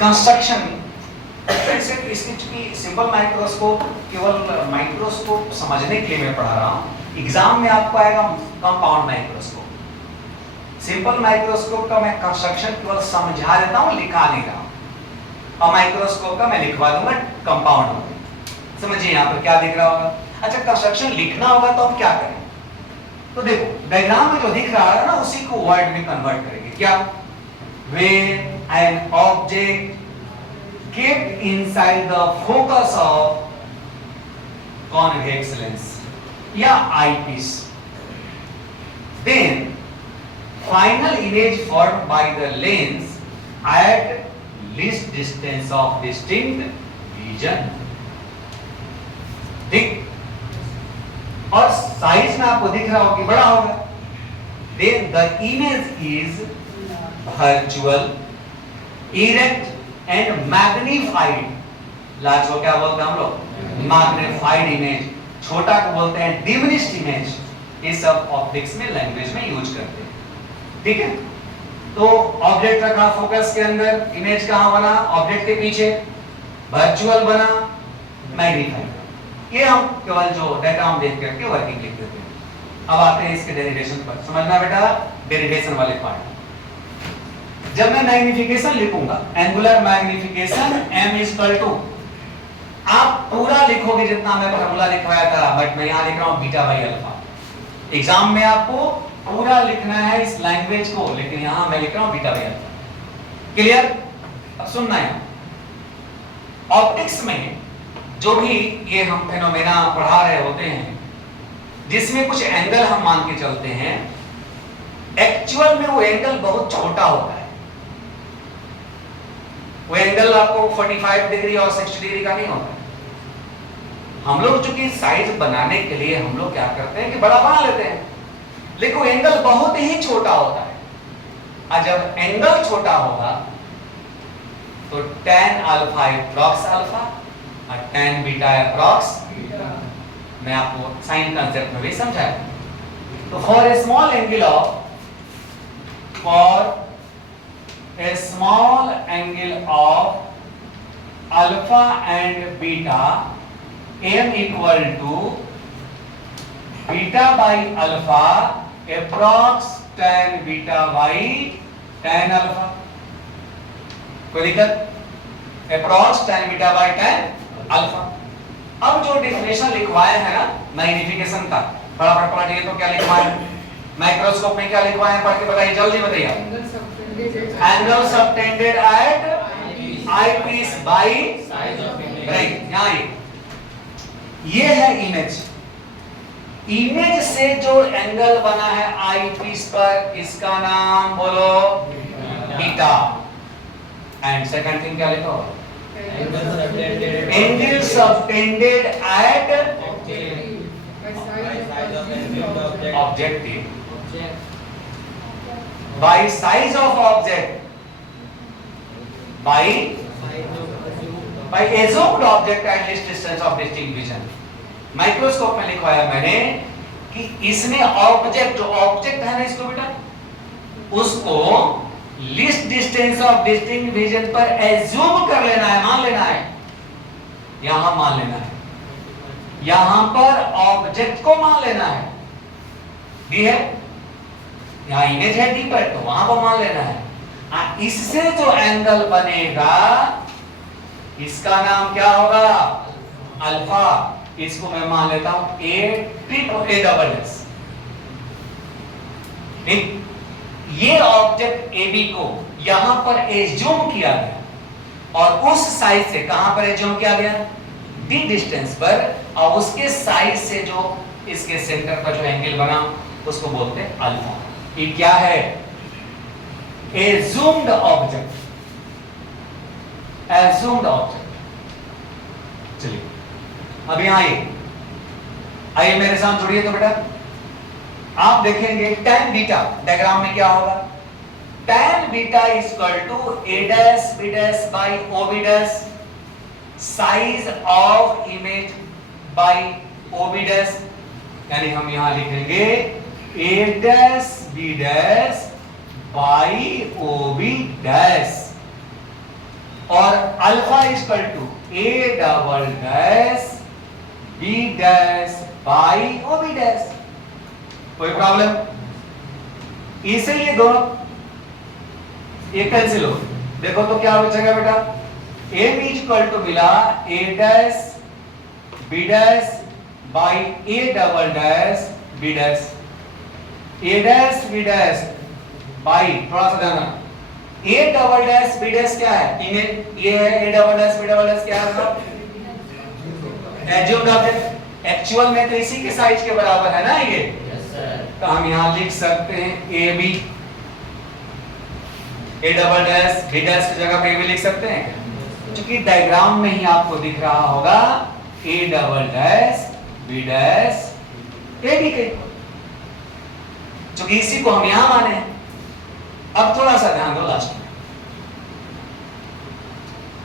Construction इसकी चूंकि simple microscope केवल माइक्रोस्कोप समझने के लिए मैं पढ़ा रहा हूँ। एग्जाम में आपको आएगा कंपाउंड माइक्रोस्कोप। सिंपल माइक्रोस्कोप का मैं कंस्ट्रक्शन केवल समझा देता हूँ, लिखा नहीं रहा, और माइक्रोस्कोप का मैं लिखवा दूंगा कंपाउंड में। समझिए यहाँ पर क्या दिख रहा होगा। अच्छा, कंस्ट्रक्शन लिखना होगा तो हम क्या करें? तो देखो डायग्राम में जो दिख रहा है ना, उसी को वर्ड में कन्वर्ट करेंगे। क्या? When an object kept inside the focus of convex lens या eyepiece, then final image formed by the lens at least distance of distinct vision। ठीक, और साइज में आपको दिख रहा होगा कि बड़ा होगा। Then the image is virtual, erect and magnified। Large को क्या बोलते हैं हम लोग? Magnified image. छोटा को बोलते हैं डिमिनिश्ड इमेज। ये सब ऑप्टिक्स में लैंग्वेज में यूज करते हैं। ठीक है, तो ऑब्जेक्ट रखा फोकस के अंदर, इमेज कहां बना? ऑब्जेक्ट के पीछे। वर्चुअल बना, मैग्नीफाइड। ये हम केवल जो डायग्राम देख करके वर्किंग लिख देते हैं। अब आते हैं इसके डेरिवेशन पर। समझना बेटा डेरिवेशन वाले पार्ट। जब मैं मैग्निफिकेशन लिखूंगा, angular magnification m equal to, आप पूरा लिखोगे जितना मैं फार्मूला लिखवाया था, बट मैं यहां लिख रहा हूं बीटा बाई अल्फा। एग्जाम में आपको पूरा लिखना है इस लैंग्वेज को, लेकिन यहां मैं लिख रहा हूं बीटा बाई अल्फा। क्लियर? अब सुनना है, ऑप्टिक्स में जो भी ये हम फेनोमेना पढ़ा रहे होते हैं, जिसमें कुछ एंगल हम मान के चलते हैं, एक्चुअल में वो एंगल बहुत छोटा होता है। वो एंगल आपको 45 डिग्री और 60 डिग्री का नहीं होता। हम लोग चूंकि साइज बनाने के लिए हम लोग क्या करते हैं कि बड़ा बना लेते हैं, लेकिन वो एंगल बहुत ही छोटा होता है। और जब एंगल छोटा होगा तो tan अल्फा एप्रॉक्स अल्फा और tan बीटा एप्रॉक्स बीटा। मैं आपको साइन कंसेप्ट में भी समझाया। तो for a small angle of a small angle of alpha and beta, m equal to beta by alpha approx tan beta by tan alpha। कोई दिक्कत? approx tan beta by tan alpha। अब जो definition लिखवाए है ना magnification का, फटाफट पढ़िए। तो क्या लिखवाए है माइक्रोस्कोप में? क्या लिखवाए हैं? पढ़ के बताइए, जल्दी बताइए। Angle subtended at eyepiece by size of image। Right, यहाँ ये है इमेज। इमेज से जो एंगल बना है eyepiece पर, इसका नाम बोलो बीटा। एंड सेकंड थिंग क्या लिखो? Angle subtended at objective by size of object, by assumed object at least distance of distinct vision। Microscope में लिखवाया मैंने कि इसने ऑब्जेक्ट, जो ऑब्जेक्ट है ना इसको बेटा, उसको least distance of distinct vision पर एज्यूम कर लेना है, मान लेना है। यहां मान लेना है, यहां पर ऑब्जेक्ट को मान लेना है। डी है, यहाँ इमेज है डी पर, तो वहां को मान लेना है। इससे जो एंगल बनेगा इसका नाम क्या होगा? अल्फा। इसको मैं मान लेता हूं ए डबल एस। ये ऑब्जेक्ट AB को यहां पर एज्यूम किया गया, और उस साइज से कहां पर एज्यूम किया गया? डी डिस्टेंस पर, और उसके साइज से जो इसके सेंटर पर जो एंगल बना उसको बोलते हैं अल्फा। ये क्या है? Assumed object. Assumed object. चलिए अब यहां आइए मेरे साथ जुड़िए। तो बेटा आप देखेंगे tan बीटा डायग्राम में क्या होगा? tan beta is equal to a dash b dash by ob dash, size of image by ob dash. यानी हम यहां लिखेंगे a dash b dash by ob dash, alpha equal to A double dash B dash by O B dash. कोई problem? इसे ये दोनों ये cancel हो, देखो तो क्या बचेगा बेटा, एम इक्वल टू मिला A dash B dash by A double dash B dash. A dash B dash by, थोड़ा सा ध्यान रखना, A double dash B dash क्या है, इमेज ये है, A double dash B double dash क्या है, एज्यूम्ड ऑब्जेक्ट। एक्चुअल में तो इसी के साइज के बराबर है ना ये, तो हम यहां लिख सकते हैं A B, A double dash B dash की जगह पे ए बी लिख सकते हैं, क्योंकि डायग्राम में ही आपको दिख रहा होगा A double dash B dash A B के, क्योंकि इसी को हम यहां माने हैं। अब थोड़ा सा ध्यान दो लास्ट में,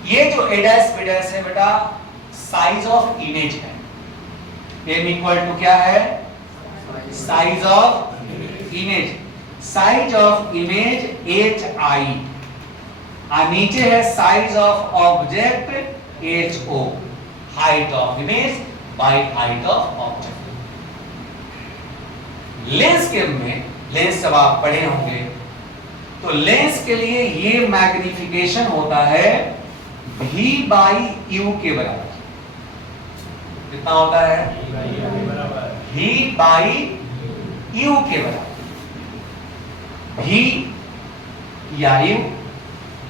ये जो ए डैश बी डैश है बेटा साइज ऑफ इमेज है, एम इक्वल टू क्या है, size of image, size of image H I, और नीचे है size of object H O, height of image by height of object. Lens के में, लेंस जब आप पढ़े होंगे तो लेंस के लिए ये मैग्निफिकेशन होता है v बाई u के बराबर। कितना होता है, v बाई u के बराबर, v या u,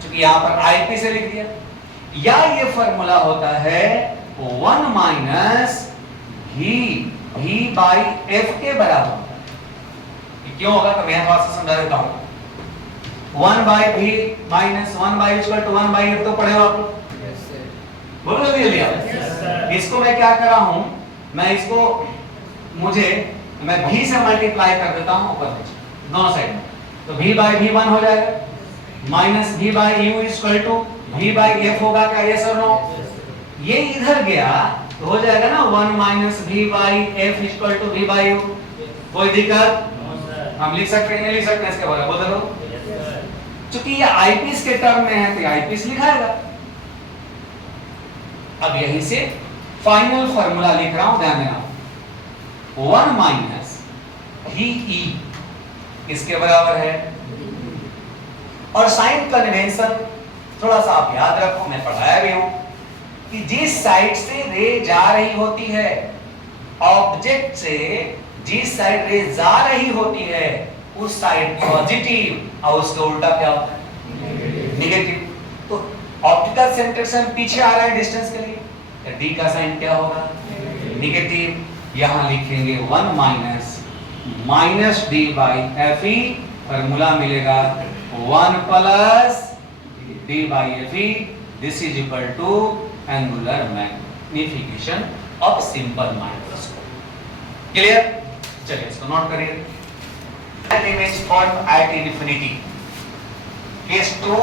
क्योंकि यहां पर IP से लिख दिया, या ये फॉर्मूला होता है 1 माइनस v बाई f के बराबर। क्यों होगा तो मैं थोड़ा सा समझा देता हूं। 1 by v minus 1 by equal to 1 by f तो पढ़े हो आप लोग, बोलो जल्दी जल्दी। इसको मैं क्या कर रहा हूं, मैं इसको मैं v से मल्टीप्लाई कर देता हूं ऊपर नीचे दोनों साइड में, तो v बाई v 1 हो जाएगा, minus v by u equal to v by f होगा क्या, यस और नो। ये इधर गया तो हो जाएगा ना 1 minus v by f equal to v by u। कोई दिक्कत? हम लिख सकते हैं, नहीं लिख सकते इसके बारे में बदलो, क्योंकि ये आईपीएस के टर्म में है तो आईपीएस लिखाएगा। अब यहीं से फाइनल फार्मूला लिख रहा हूं, ध्यान देना, 1 माइनस VE इसके बराबर है, और साइन कन्वेंशन थोड़ा सा आप याद रखो, मैं पढ़ाया भी हूं कि जिस साइड से रे जा रही होती है, ऑब्जेक्ट से जिस साइड रे जा रही होती है उस साइड पॉजिटिव और उसका उल्टा क्या होता है, नेगेटिव। तो ऑप्टिकल सेंट्रेशन पीछे आ रहा है डिस्टेंस के लिए, तो डी का साइन क्या होगा, नेगेटिव। यहां लिखेंगे 1 minus D by F E, formula मिलेगा 1 plus D by F E, this is equal to angular magnification of simple microscope. Clear? चलिए इसको नोट करिए। An image formed at infinity. Case 2,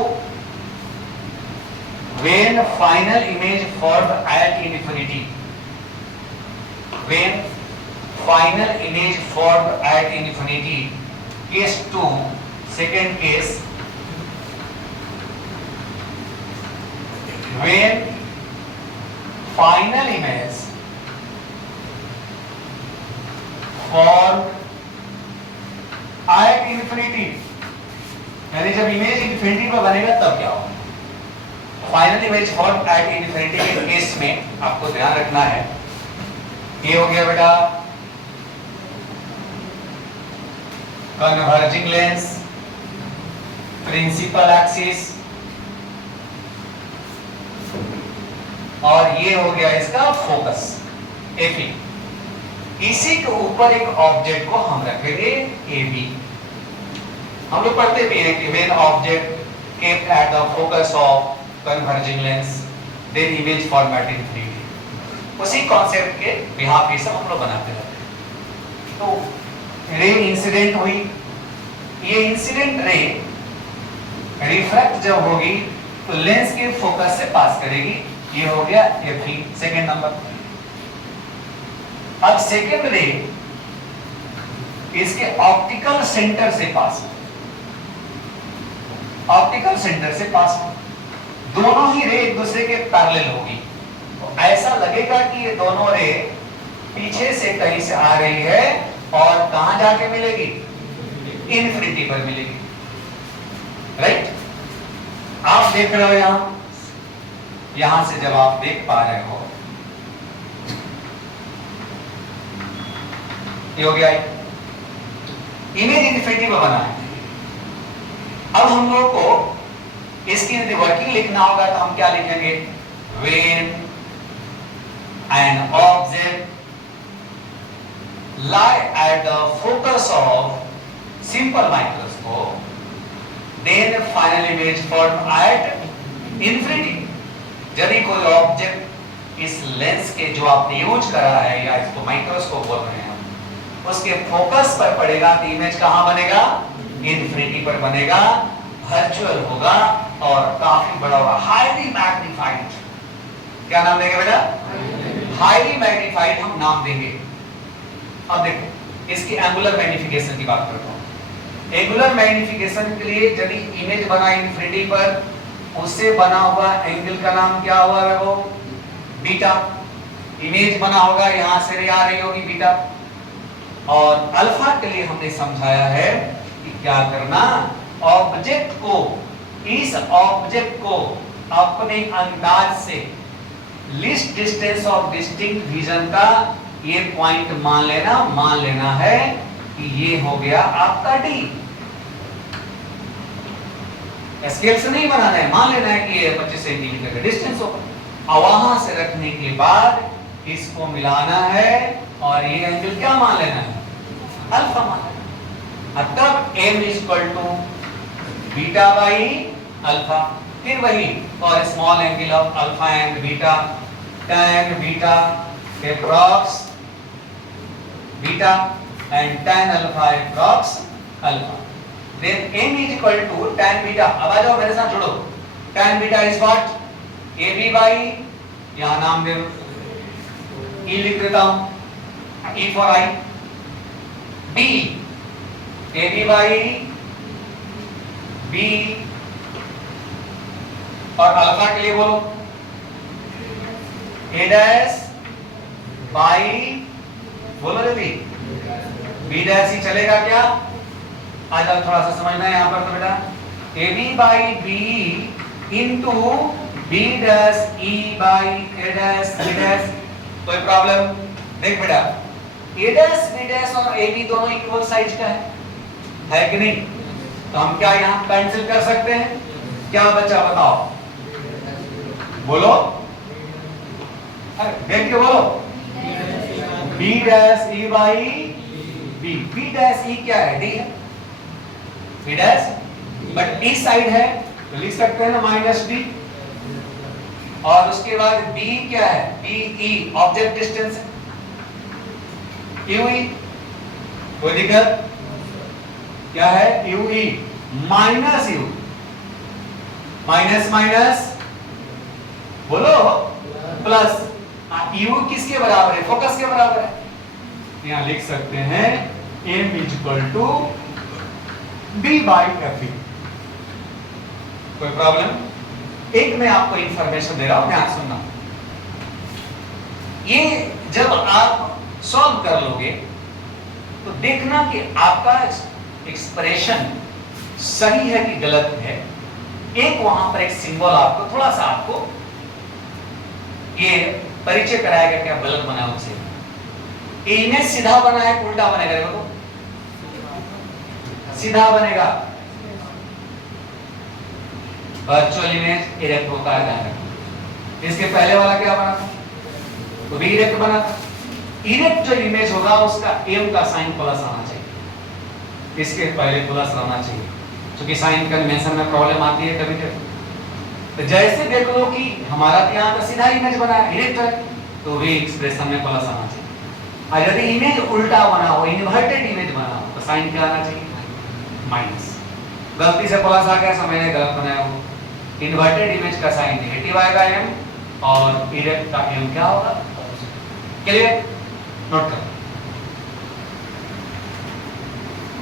when final image formed at infinity. When final image formed at infinity. Case 2, second case. When final image formed at infinity, यानी जब image infinity पर बनेगा तब क्या होगा। Final image form at infinity के case में आपको ध्यान रखना है, ये हो गया बेटा कन्वर्जिंग लेंस, प्रिंसिपल एक्सिस, और ये हो गया इसका फोकस एफी। इसी के ऊपर एक ऑब्जेक्ट को हम रखेंगे ए बी। हम लोग पढ़ते भी हैं कि when object kept at the focus of converging lens then image format in 3D। उसी कॉन्सेप्ट के बिहाफ ये सब हम लोग बनाते रहते हैं। तो रे इंसिडेंट हुई, ये इंसिडेंट रे रिफ्रैक्ट जब होगी तो लेंस के फोकस से पास करेगी, ये हो गया एफ सेकंड नंबर। अब सेकेंड रे इसके ऑप्टिकल सेंटर से पास, ऑप्टिकल सेंटर से पास दोनों ही रे एक दूसरे के पैरेलल होगी, तो ऐसा लगेगा कि ये दोनों रे पीछे से कहीं से आ रही है और कहां जाके मिलेगी, इन्फिनिटी पर मिलेगी, राइट। आप देख रहे हो यहां से जब आप देख पा रहे हो, ये हो गया, इमेज इन्फिनिटी पर बना है। अब हम लोग को इसकी यदि वर्किंग लिखना होगा तो हम क्या लिखेंगे, when an object lie at the focus of simple microscope, then final image formed at infinity। यदि कोई ऑब्जेक्ट इस लेंस के जो आपने यूज करा है या इसको माइक्रोस्कोप बोल रहे हैं, उसके फोकस पर पड़ेगा तो इमेज कहां बनेगा, इन्फिनिटी पर बनेगा, वर्चुअल होगा और काफी बड़ा होगा, हाईली मैग्नीफाइड। क्या नाम देंगे बेटा, हाईली मैग्नीफाइड हम नाम देंगे। अब देखो इसकी एंगुलर मैग्निफिकेशन की बात करता हूं। एंगुलर मैग्निफिकेशन के लिए यदि इमेज बना इन्फिनिटी पर, उससे बना हुआ एंगल का नाम क्या हुआ है, वो बीटा। इमेज बना होगा, यहां से रे आ रही होगी बीटा। और अल्फा के लिए हमने समझाया है कि क्या करना, ऑब्जेक्ट को, इस ऑब्जेक्ट को अपने अंदाज से least distance of distinct vision का ये पॉइंट मान लेना है कि ये हो गया आपका डी। स्केल से नहीं बनाना है, मान लेना है कि ये 25 सेंटीमीटर का डिस्टेंस होगा। और वहां से रखने के बाद इसको मिलाना है और ये एंगल क्या मान लेना है, अल्फा मान लेना। तब m equal to beta by alpha. फिर वही और small angle of alpha and beta, tan beta approx beta and tan alpha approx alpha, then m is equal to tan beta। अब आ जाओ मेरे साथ जुड़ो, tan beta is what, ab by, यहां नाम दे e लिख देता हूं, e for i, b ab by b, और अल्फा के लिए बोलो a dash by, बोलो जल्दी, बी डैश ही चलेगा क्या, आज आप थोड़ा सा समझना है यहाँ पर तो बेटा, A B by B into B dash E by A dash B dash. कोई प्रॉब्लम, देख बेटा ए डैश बी डैश और ए बी दोनों इक्वल साइज का है कि नहीं, तो हम क्या यहाँ कैंसिल कर सकते हैं, क्या बच्चा बताओ, बोलो देख के बोलो, B dash E by B, B dash E क्या है, डी है, B dash but E side है तो लिख सकते हैं ना माइनस डी, और उसके बाद बी क्या है, बी ई ऑब्जेक्ट डिस्टेंस है, यू ई, कोई दिक्कत, क्या है you E minus you, minus minus बोलो प्लस, यू किसके बराबर है, फोकस के बराबर है, यहां लिख सकते हैं m equal to b by F. कोई प्रॉब्लम, एक मैं आपको इंफॉर्मेशन दे रहा हूं, ध्यान सुनना। ये जब आप सॉल्व कर लोगे तो देखना कि आपका एक्सप्रेशन सही है कि गलत है। एक वहां पर एक सिंबल आपको थोड़ा सा आपको ये परिचय कराएगा, क्या गलत बना उससे, इमेज सीधा बना है उल्टा बनेगा, देखो सीधा बनेगा, वर्चुअल इमेज इरेक्ट होता है जाएगा। इसके पहले वाला क्या बना था, तो भी इरेक्ट बना था। इरेक्ट जो इमेज होगा उसका एम का साइन प्लस आना चाहिए, इसके पहले प्लस रहना चाहिए, क्योंकि साइन कन्वेंशन में प्रॉब्लम आती है कभी कभी। तो जैसे देख लो कि हमारा यहाँ का सीधा इमेज बना है, इरेक्ट है, तो भी एक्सप्रेशन में प्लस आना चाहिए। और यदि इमेज उल्टा बना हो, इन्वर्टेड इमेज बना हो, तो साइन क्या आना चाहिए, माइनस। गलती से प्लस आ गया, समझ गलत बनाया हो, इन्वर्टेड इमेज का साइन नेगेटिव आएगा एम, और इरेक्ट का एम क्या होगा, क्लियर, नोट करो।